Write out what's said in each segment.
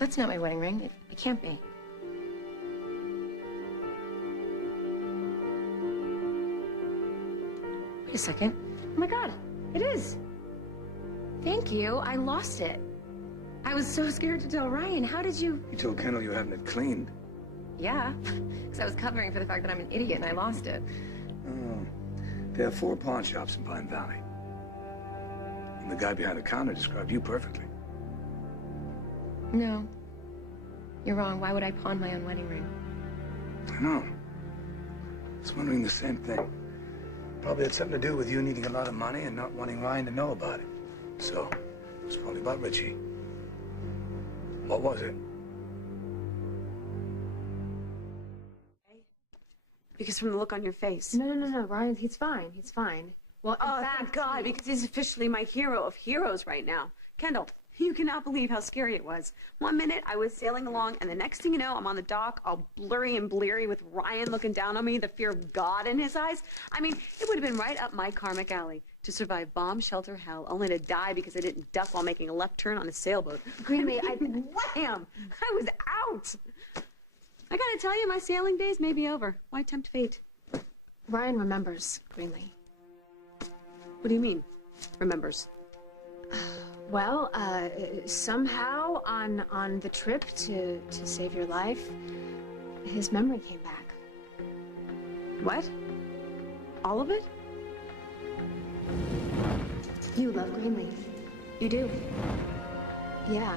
That's not my wedding ring. It can't be. Wait a second. Oh my God, it is. Thank you. I lost it. I was so scared to tell Ryan. How did you... You told Kendall you're having it cleaned. Yeah, because I was covering for the fact that I'm an idiot and I lost it. Oh. There are 4 pawn shops in Pine Valley. And the guy behind the counter described you perfectly. No. You're wrong. Why would I pawn my own wedding ring? I know. I was wondering the same thing. Probably had something to do with you needing a lot of money and not wanting Ryan to know about it. So, it's probably about Richie. What was it? Because from the look on your face. No, Ryan, he's fine. He's fine. Well, in fact, thank God, because he's officially my hero of heroes right now. Kendall, you cannot believe how scary it was. One minute, I was sailing along, and the next thing you know, I'm on the dock, all blurry and bleary with Ryan looking down on me, the fear of God in his eyes. I mean, it would have been right up my karmic alley to survive bomb shelter hell, only to die because I didn't duck while making a left turn on a sailboat. Greenlee, Wham! I was out! I gotta tell you, my sailing days may be over. Why tempt fate? Ryan remembers, Greenlee. What do you mean, remembers? Well, somehow on the trip to save your life, his memory came back. What? All of it? You love Greenlee. You do. Yeah.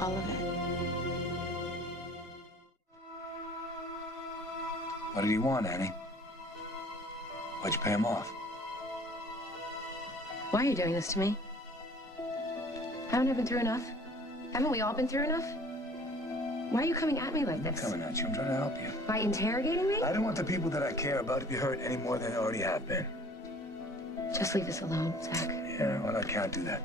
All of it. What did he want, Annie? Why'd you pay him off? Why are you doing this to me? Haven't I been through enough? Haven't we all been through enough? Why are you coming at me like this? I'm coming at you. I'm trying to help you. By interrogating me? I don't want the people that I care about to be hurt any more than they already have been. Just leave us alone, Zach. Yeah, well, I can't do that.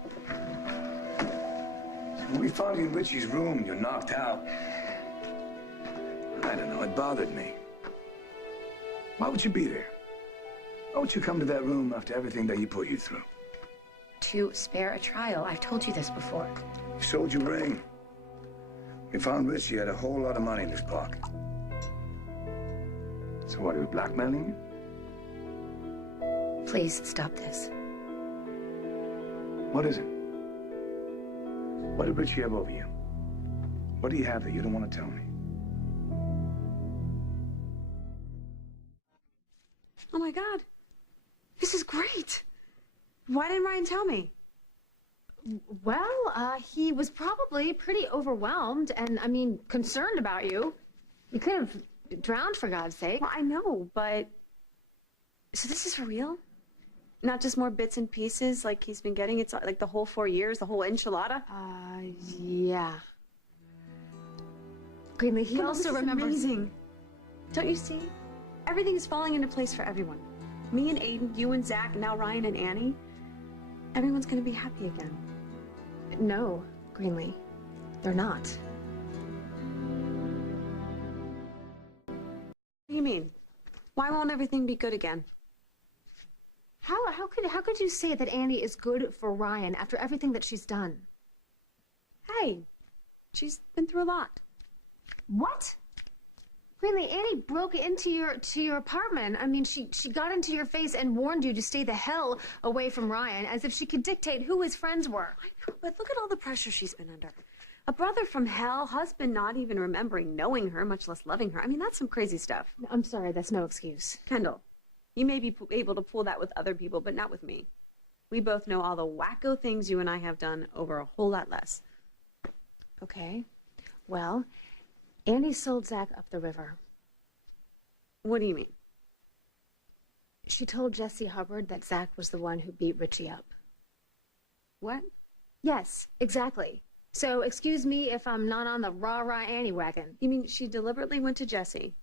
So when we found you in Richie's room, you're knocked out. I don't know, it bothered me. Why would you be there? Why would you come to that room after everything that he put you through? To spare a trial. I've told you this before. He sold your ring. We found Richie had a whole lot of money in his pocket. So what, he was blackmailing you? Please, stop this. What is it? What did Richie have over you? What do you have that you don't want to tell me? Oh my God. This is great. Why didn't Ryan tell me? Well, he was probably pretty overwhelmed and, I mean, concerned about you. You could have drowned, for God's sake. Well, I know, but... So this is for real? Not just more bits and pieces like he's been getting? It's like the whole 4 years, the whole enchilada? Yeah. Greenlee, he also remembers... Amazing. Don't you see? Everything is falling into place for everyone. Me and Aiden, you and Zach, and now Ryan and Annie. Everyone's gonna be happy again. No, Greenlee. They're not. What do you mean? Why won't everything be good again? How could you say that Annie is good for Ryan after everything that she's done? Hey, she's been through a lot. What? Greenlee, Annie broke into your apartment. I mean, she got into your face and warned you to stay the hell away from Ryan, as if she could dictate who his friends were. I know, but look at all the pressure she's been under. A brother from hell, husband not even remembering knowing her, much less loving her. I mean, that's some crazy stuff. I'm sorry, that's no excuse. Kendall, you may be able to pull that with other people, but not with me. We both know all the wacko things you and I have done over a whole lot less. Okay. Well, Annie sold Zach up the river. What do you mean? She told Jesse Hubbard that Zach was the one who beat Richie up. What? Yes, exactly. So excuse me if I'm not on the rah-rah Annie wagon. You mean she deliberately went to Jesse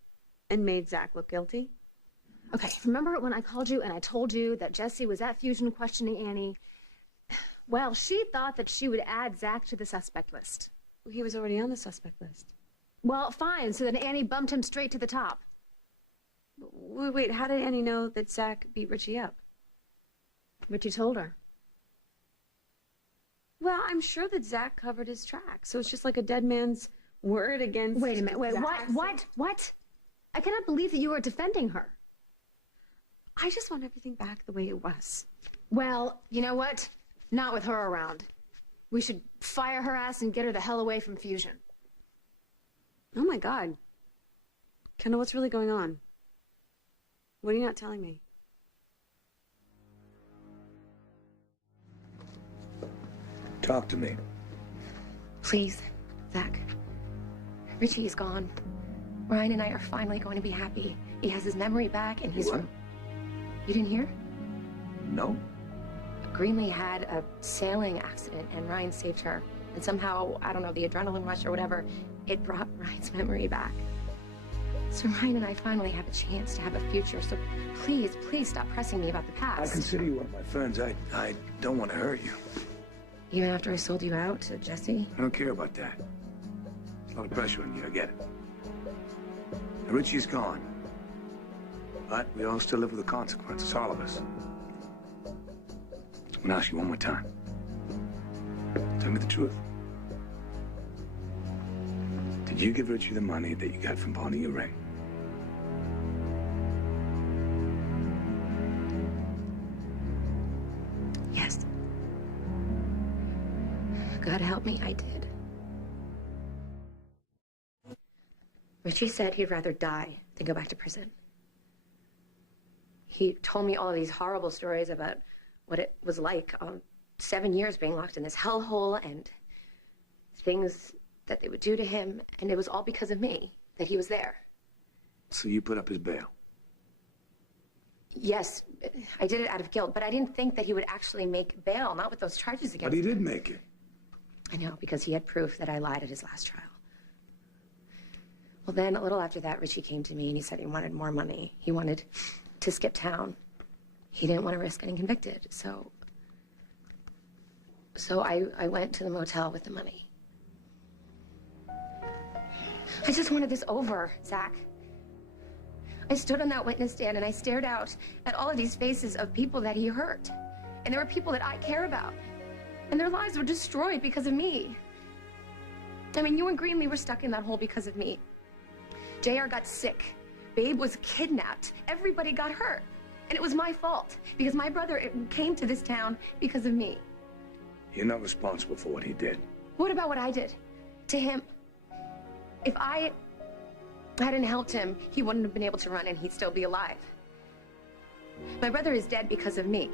and made Zach look guilty? Okay, remember when I called you and I told you that Jesse was at Fusion questioning Annie? Well, she thought that she would add Zach to the suspect list. He was already on the suspect list. Well, fine, so then Annie bumped him straight to the top. Wait, how did Annie know that Zach beat Richie up? Richie told her. Well, I'm sure that Zach covered his tracks, so it's just like a dead man's word against... Wait a minute, wait, Zach's. what? I cannot believe that you are defending her. I just want everything back the way it was. Well, you know what? Not with her around. We should fire her ass and get her the hell away from Fusion. Oh my God. Kendall, what's really going on? What are you not telling me? Talk to me. Please, Zach. Richie is gone. Ryan and I are finally going to be happy. He has his memory back and he's... What? You didn't hear? No? Greenlee had a sailing accident and Ryan saved her. And somehow, I don't know, the adrenaline rush or whatever, it brought Ryan's memory back. So Ryan and I finally have a chance to have a future. So please, please stop pressing me about the I past. consider you one of my friends. I don't want to hurt you. Even after I sold you out to Jesse? I don't care about that. There's a lot of pressure on you, I get it. Now, Richie's gone. But we all still live with the consequences, all of us. I'm gonna ask you one more time. Tell me the truth. Did you give Richie the money that you got from pawning your ring? Yes. God help me, I did. Richie said he'd rather die than go back to prison. He told me all of these horrible stories about what it was like 7 years being locked in this hellhole and things that they would do to him, and it was all because of me that he was there. So you put up his bail? Yes, I did it out of guilt, but I didn't think that he would actually make bail, not with those charges against But he him. did make it. I know, because he had proof that I lied at his last trial. Well, then, a little after that, Richie came to me and he said he wanted more money. He wanted to skip town. He didn't want to risk getting convicted, so I went to the motel with the money. I just wanted this over, Zach. I stood on that witness stand and I stared out at all of these faces of people that he hurt. And there were people that I care about. And their lives were destroyed because of me. I mean, you and Greenlee were stuck in that hole because of me. JR got sick. Babe was kidnapped. Everybody got hurt. And it was my fault, because my brother came to this town because of me. You're not responsible for what he did. What about what I did to him? If I hadn't helped him, he wouldn't have been able to run and he'd still be alive. My brother is dead because of me.